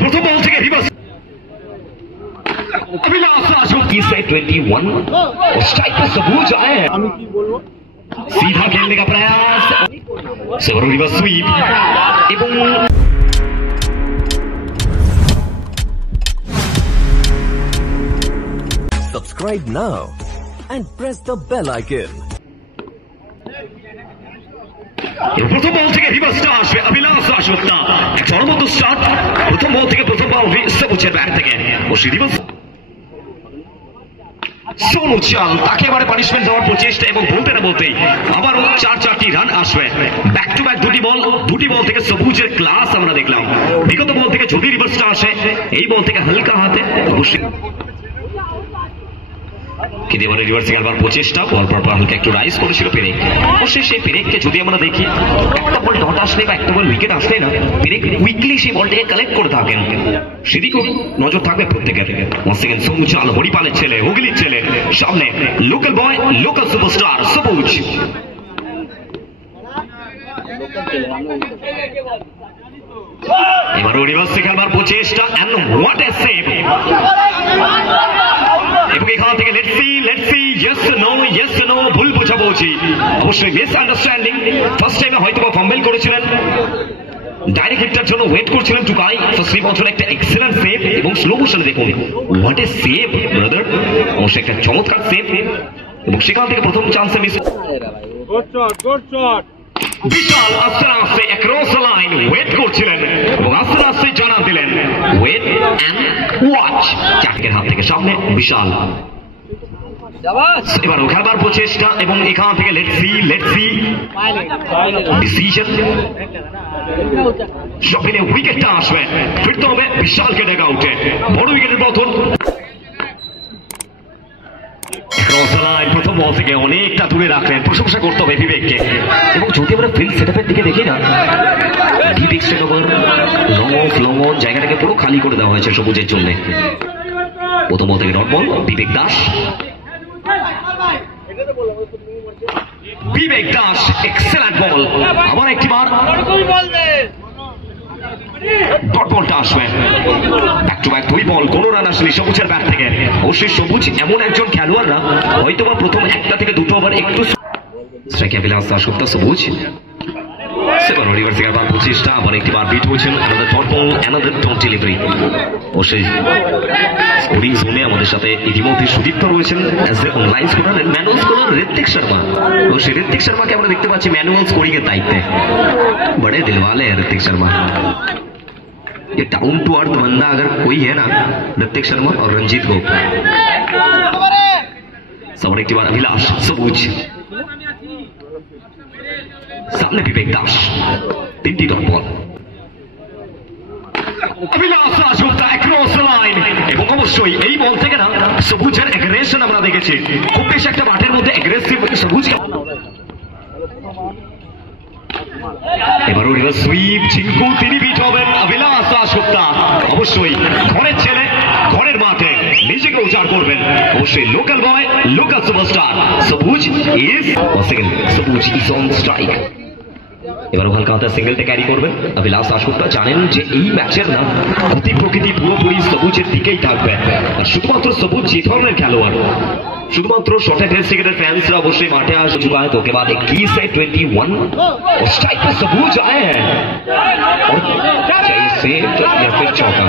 प्रथम बॉल থেকে রিভার্স अभिलाष आशुक की साइड 21 और स्ट्राइक पे सबूज आए हैं। सीधा खेलने का प्रयास सेवरो रिवर्स स्वीप एवं Subscribe now and press the bell icon. প্রথম বল থেকে রিভার্সটা আসবে অভিলাষ আশোকটা এক চরমত স্টার্ট। প্রথম বল থেকে প্রথম বাউন্ডারি সবুজের ব্যাট থেকে ও রিভার্স সোনু চাল তাকে এবারে পানিশমেন্ট দেওয়ার প্রচেষ্টা এবং বলতে না বলতেই আবারও 4-4টি রান আসবে। ব্যাক টু ব্যাক দুটি বল থেকে সবুজের ক্লাস আমরা দেখলাম। বিগত বল থেকে যদি রিভার্সটা আসে এই বল থেকে হালকা হাতে অবশ্যই কিন্তু এবারে রিভার্সিং আবার প্রচেষ্টা বল পর হালকা একটু রাইজ করেছিল পেরেক। অবশ্যই সেই পেরেককে যদি আমরা দেখি একটা বল ডট আসলে বা একটা বল উইকেট আসলে না পেরেক উইকলি সেই বলটাকে কালেক্ট করে থাকেন, সেদিকেও নজর থাকবে প্রত্যেকের। ওয়ান্স সেকেন্ড সোনু চাল হরিপালের ছেলে হুগলির ছেলে সামনে লোকাল বয় লোকাল সুপারস্টার সবুজ। এবারও রিভার্সে খেলবার প্রচেষ্টা এন্ড হোয়াট এ সেভ এবং এখান থেকে লেটস সি ইয়েস নো ভুল বোঝাবুঝি অবশ্যই মিস আন্ডারস্ট্যান্ডিং। ফার্স্ট টাইমে হয়তো বা ফাম্বেল করেছিলেন, ডাইরেক্ট হিটটার জন্য ওয়েট করছিলেন টুকাই। সেই বছর একটা এক্সেলেন্ট সেভ এবং স্লো মোশনে দেখুন হোয়াট এ সেভ ব্রাদার, অবশ্যই একটা চমৎকার সেভ এবং সেখান থেকে প্রথম চান্সে মিস। বিশাল আস্তে আস্তে অ্যাক্রস লাইন ওয়েট করছিলেন এবং আস্তে আস্তে জানা দিলেন ওয়েট এন্ড ওয়াচ। চারকের হাত থেকে সামনে বিশাল এবার খেলবার প্রচেষ্টা এবং এখান থেকে লেটস সি ডিসিশন সপিনে উইকেটটা আসবে। ফিরতে হবে বিশালকে ডেক আউটে বড় উইকেটের পতন। প্রথম বল থেকে অনেকটা দূরে রাখলেন, প্রশংসা করতে হবে বিবেককে। এবং যদি আমরা ফিল্ড সেটআপের দিকে দেখি না বিবেক স্টেকওভার লং অন জায়গাটাকে পুরো খালি করে দেওয়া হয়েছে সবুজের জন্য। প্রথম বল থেকে ডট বল বিবেক দাস এক্সেলেন্ট বল আবার একটি বার ডট বলটা আসবে। ব্যাক টু ব্যাক দুই বল কোনো রান আসেনি সবুজের ব্যাট থেকে। অবশ্যই সবুজ এমন একজন খেলোয়াড় না হয়তো বা প্রথম একটা থেকে দুটো ওভার একটু স্ট্রাইকে অভিলাষ দাশগুপ্ত সবুজ সেবার রিভার্সিং আবার প্রচেষ্টা আবার একটি বার বিট হয়েছিল another dot ball another dot delivery. অবশ্যই স্কোরিং জোনে আমাদের সাথে ইতিমধ্যে সুদীপ্ত রয়েছেন as a online scorer manual scorer Ritwik Sharma. অবশ্যই ঋত্বিক শর্মাকে আমরা দেখতে পাচ্ছি ম্যানুয়াল স্কোরিং এর দায়িত্বে। বড়ে দিলওয়ালে ঋত্বিক শর্মা। ये डाउन टू अर्थ बंदा अगर कोई है ना ऋतिक शर्मा और रंजीत गोप। सबर एक बार अभिलाष सबूज सामने विवेक दास 3টি ডট বল অভিলাষ আশোকটা অ্যাক্রস লাইন এবং অবশ্যই এই বল থেকে না সবুজের অ্যাগ্রেশন আমরা দেখেছি। খুব বেশি একটা মাঠের মধ্যে অ্যাগ্রেসিভ সবুজ। এবারও রিভার্স সুইপ চিঙ্কু তিনি বিট হবেন অভিলাষ আশোকটা। অবশ্যই ঘরের ছেলে ঘরের মাঠে নিজেকে উজাড় করবেন। অবশ্যই লোকাল বয় লোকাল সুপারস্টার সবুজ সবুজ ইজ অন স্ট্রাইক। এবার হালকা হাতে সিঙ্গেলটা ক্যারি করবেন অভিলাষ আশোকটা। জানেন যে এই ম্যাচের না গতি প্রকৃতি পুরোপুরি সবুজের দিকেই থাকবে। আর শুধুমাত্র সবুজ যে ধরনের খেলোয়াড় শুধুমাত্র শর্ট টেস্ট ক্রিকেটের ফैंसরা অবশ্যই মাঠে আসে चुका है। तो के बाद 21 से 21 और स्ट्राइक पे सबूज आए हैं और चाहिए सेव या फिर चौका।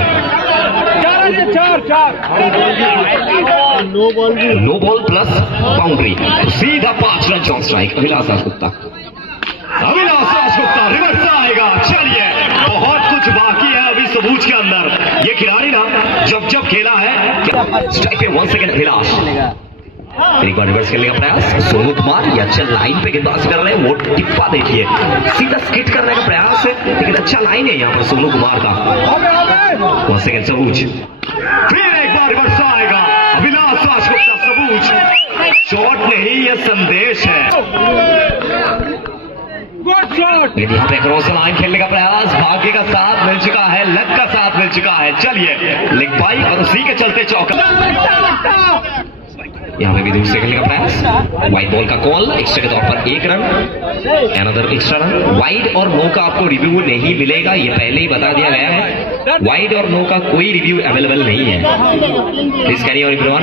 नो बॉल प्लस बाउंड्री तो सीधा 5 run on strike Abhilash Dasgupta. Reverse आएगा। चलिए बहुत कुछ बाकी है अभी सबूज के अंदर। ये खिलाड़ी ना जब खेला है स्ट्राइक पे 1 सेकंड अभिलाष एक बार रिवर्स खेलने का प्रयास सोनू कुमार ये अच्छा लाइन पे गेंदबाज कर रहे हैं। वो टिप्पा देखिए सीधा स्किट करने का प्रयास है लेकिन अच्छा लाइन है यहाँ पर सोनू कुमार का। 1 सेकंड सबूज फिर एक बार रिवर्स आएगा अभिलाष दासगुप्ता सबूज। शॉट नहीं ये संदेश है। यहाँ पे क्रॉस लाइन खेलने का प्रयास भाग्य का साथ मिल चुका है लक का साथ मिल चुका है। चलिए लेग बाई और उसी के चलते चौका यहाँ पे भी दूर से खेलने का प्रयास, वाइड बॉल का कॉल, एक्स्ट्रा के तौर पर 1 run, another extra run. Wide और नो का आपको रिव्यू नहीं मिलेगा, ये पहले ही बता दिया गया है, वाइड और नो का कोई रिव्यू अवेलेबल नहीं है। Please carry on everyone.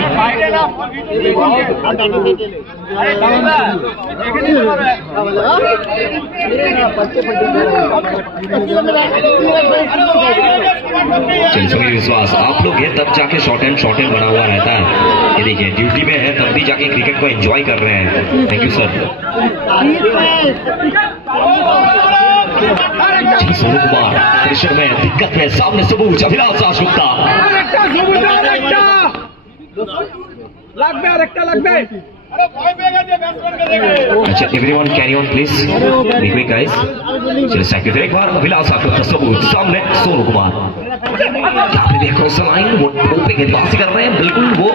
चलिए सभी विश्वास आप लोग ये तब जाके शॉर्ट एंड बना हुआ रहता है, ये देखिए ड्यूटी में है तब भी जाके क्रिकेट को एंजॉय कर रहे हैं। Thank you sir. Sonu Kumar pressure में, दिक्कत में, सामने सबूज अभिलाष दासगुप्ता। अच्छा everyone carry on please, quick guys. चलिए सेकंड एक बार अभिलाष दासगुप्ता, सबूज सामने सोनू कुमार। यहाँ पे देखो लाइन वो पे गेंदबाजी कर रहे हैं, बिल्कुल वो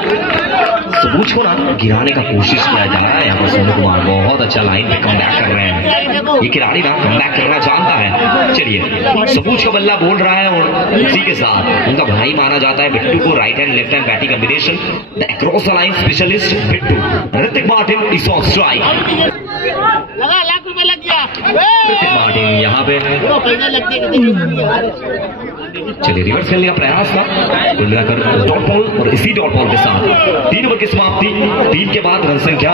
सबूज को ना गिराने का कोशिश किया जा रहा है। यहाँ पर सोनू कुमार बहुत अच्छा लाइन पे कम बैक कर रहे हैं, ये खिलाड़ी ना कम बैक करना जानता है। चलिए सबूज का बल्ला बोल रहा है और इसी के साथ उनका भाई माना जाता है बिट्टू को, right hand left hand batting combination, the across the line specialist Bittu. Hrithik Martin is on strike, lakh रुपए लग गया ऋतिक मार्टिन यहाँ पे। चलिए रिवर्स खेलने का प्रयास था, कुल मिलाकर डॉट बॉल और इसी डॉट बॉल के साथ 3 ओवर की समाप्ति, 3 के बाद रन संख्या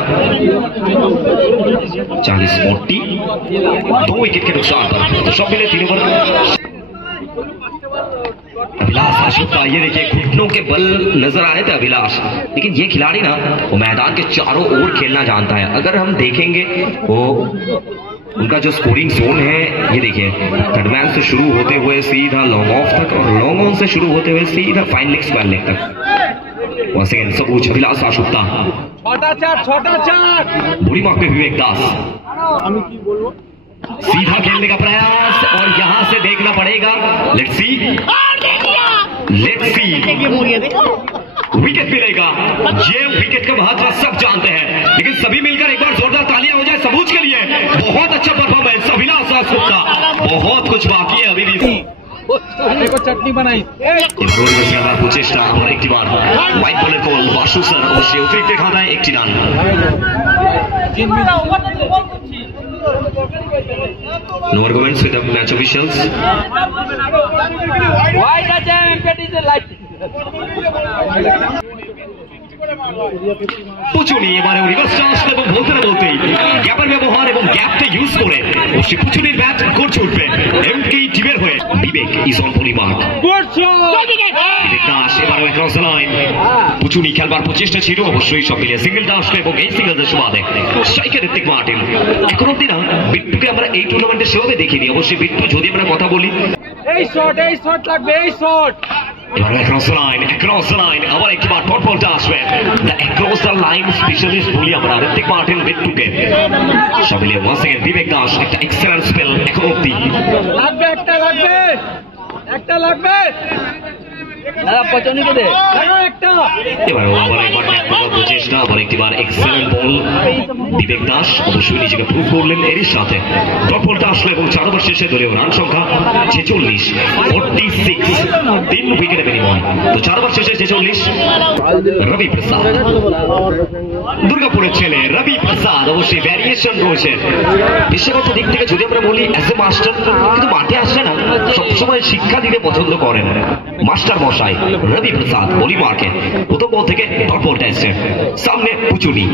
40-40, 2 विकेट के नुकसान पर। तो सब मिले 3 ओवर। अभिलाष दासगुप्ता, ये देखिए घुटनों के बल नजर आ रहे थे अभिलाष, लेकिन ये खिलाड़ी ना वो मैदान के चारों ओर खेलना जानता है। अगर हम देखेंगे वो उनका जो स्कोरिंग जोन है, ये देखिए थर्ड मैन से शुरू होते हुए सीधा लॉन्ग ऑफ तक और लॉन्ग ऑन से शुरू होते हुए सीधा फाइन लेग स्क्वायर लेग तक। वहां से सबूज अभिलाष दासगुप्ता, छोटा चार बुरी मार्क पे विवेक दास, सीधा खेलने का प्रयास और यहां से देखना पड़ेगा। लेट्स सी विकेट मिलेगा, ये विकेट का महत्व सब जानते हैं, लेकिन सभी मिलकर एक बार जोरदार तालियां हो जाए सबूज के लिए। बहुत अच्छा परफॉर्मेंस अभिलाष दासगुप्ता, बहुत कुछ बाकी है अभी भी। देखो चटनी बनाई প্রচেষ্টা আবার একটি বার হোয়াইট বলের কল বাসু স্যার অবশ্যই অতিরিক্ত খাতায় একটি run. No arguments with the match officials. Why the jam impact is light? পুচুনি এবারে রিভার্স চান্স এবং বলতে না বলতেই গ্যাপের ব্যবহার এবং গ্যাপটা ইউজ করে অবশ্যই পুচুনির ব্যাট গড়ে উঠবে এমকে টিমের হয়ে। বিবেক ইজ অন বলি মার্ক, বিবেক দাস এবারে ক্রস দ্য লাইন। পুচুনি খেলবার প্রচেষ্টা ছিল, অবশ্যই সব মিলিয়ে সিঙ্গেলটা আসবে এবং এই সিঙ্গেলের সুবাদে স্ট্রাইকার ঋতিক মার্টিন। এখন অব্দি না বিট্টুকে আমরা এই টুর্নামেন্টে সেভাবে দেখিনি, অবশ্যই বিট্টু যদি আমরা কথা বলি এই শট লাগবে, এই শট এবারে across the line আবার একটি বার ডট বলটা আসবে। The across the line specialist বলি আমরা ঋতিক মার্টিন বিট্টুকে সব মিলিয়ে ওয়ান্স अगेन বিবেক দাস একটা এক্সেলেন্ট স্পেল এখন অব্দি। লাগবে, একটা লাগবে দাদা পচনিকে দে একটা। এবার আবার একবার প্রচেষ্টা, আবার একটি বার এক্সেলেন্ট বল বিবেক দাস অবশ্যই নিজেকে প্রুভ করলেন এরই সাথে ডট বলটা আসলো এবং 4 ওভার শেষে দলীয় রান সংখ্যা 46, 3 উইকেটে বিনিময়। তো 4 ওভার শেষে 46 রবি প্রসাদ, দুর্গাপুরের ছেলে রবি প্রসাদ, অবশ্যই ভ্যারিয়েশন রয়েছে পেশাগত দিক থেকে যদি আমরা বলি অ্যাজ এ মাস্টার, কিন্তু মাঠে আসলে না সবসময় শিক্ষা দিতে পছন্দ করেন মাস্টার মশাই রবি প্রসাদ। বলি মার্কে প্রথম বল থেকে ডট বলটা এসছে, সামনে পুচুনি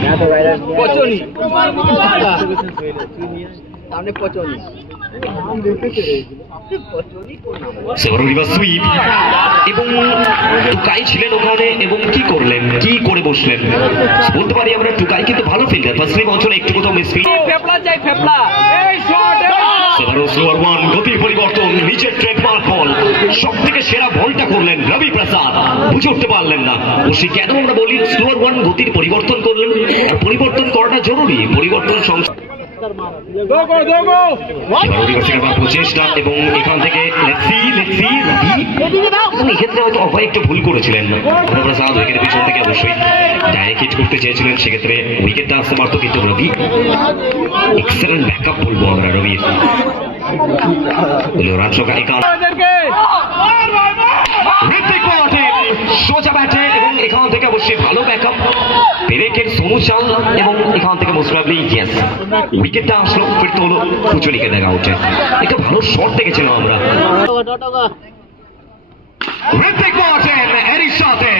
সুইপ এবং টুকাই ছিলেন ওখানে এবং কি করলেন, কি করে বসলেন বলতে পারি আমরা। টুকাই কিন্তু ভালো ফিল্ডার, পশ্চিম অঞ্চলে একটু কোথাও মিসফিল্ড। স্লোয়ার ওয়ান গতির পরিবর্তন, নিচের ট্রেডমার্ক বল, সব থেকে সেরা বলটা করলেন রবি প্রসাদ, বুঝে উঠতে পারলেন না ও সে কেন আমরা বলি স্লোয়ার ওয়ান গতির পরিবর্তন করলেন। পরিবর্তন করাটা জরুরি, পরিবর্তন প্রচেষ্টা এবং এখান থেকে এক্ষেত্রে হয়তো অভয় একটু ভুল করেছিলেন প্রসাদ, উইকেটের পিছন থেকে অবশ্যই ডাইরেক্ট হিট করতে চেয়েছিলেন, সেক্ষেত্রে উইকেটটা আসতে পারতো, কিন্তু রবি এক্সেলেন্ট ব্যাকআপ বলবো আমরা রবির। রান সংখ্যা 51, সোজা ব্যাটে এবং এখান থেকে অবশ্যই ভালো ব্যাকআপ পেরেকের সোনু চাল এবং এখান থেকে মোস্ট প্রবাবলি ইয়েস উইকেটটা আসলো ফিরতে হলো কুচুনিকে দেখা উঠে একটা ভালো শট দেখেছিলাম আমরা ঋত্বিক মার্টিন এরই সাথে